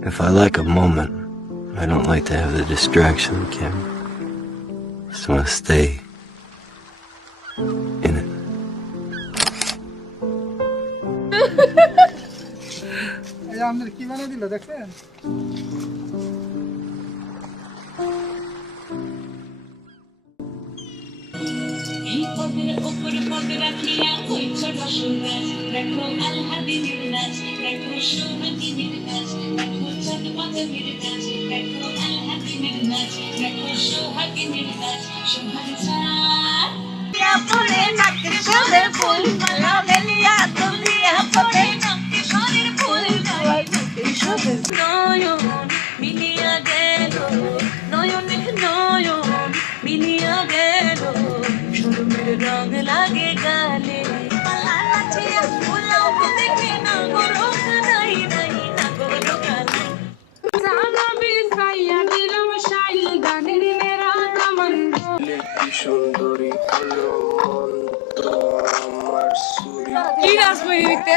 If I like a moment, I don't like to have the distraction, Kim. Just want to stay in it. আমাদের কি বানিয়ে দিল দেখছেন? এই পদের উপর পদ রাখিয়া ওই ছোট সুরাজ দেখো আলহাদিনের নাচ দেখো সোহাগিনীর নাচ দেখো চটপটের নাচ দেখো আলহাদিনের নাচ দেখো সোহাগিনীর নাচ সোহাগ চাঁদ পরে নাকে সরে ফুল মালা মেলিয়া তুমি পরে নাকে সরে ফুল মালা সরে নয়ন মিলিয়া গেল নয়ন নয়ন মিলিয়া গেল রং লাগে গালে পালাচিয়া ফুলাও দেখে না গরম নাই নাই না গরম জানা বিসাইয়া দিলম শাইল গানের মেরা দামন কি সুন্দরী হলো মন তো আমার সুরি কি নাচ বইতে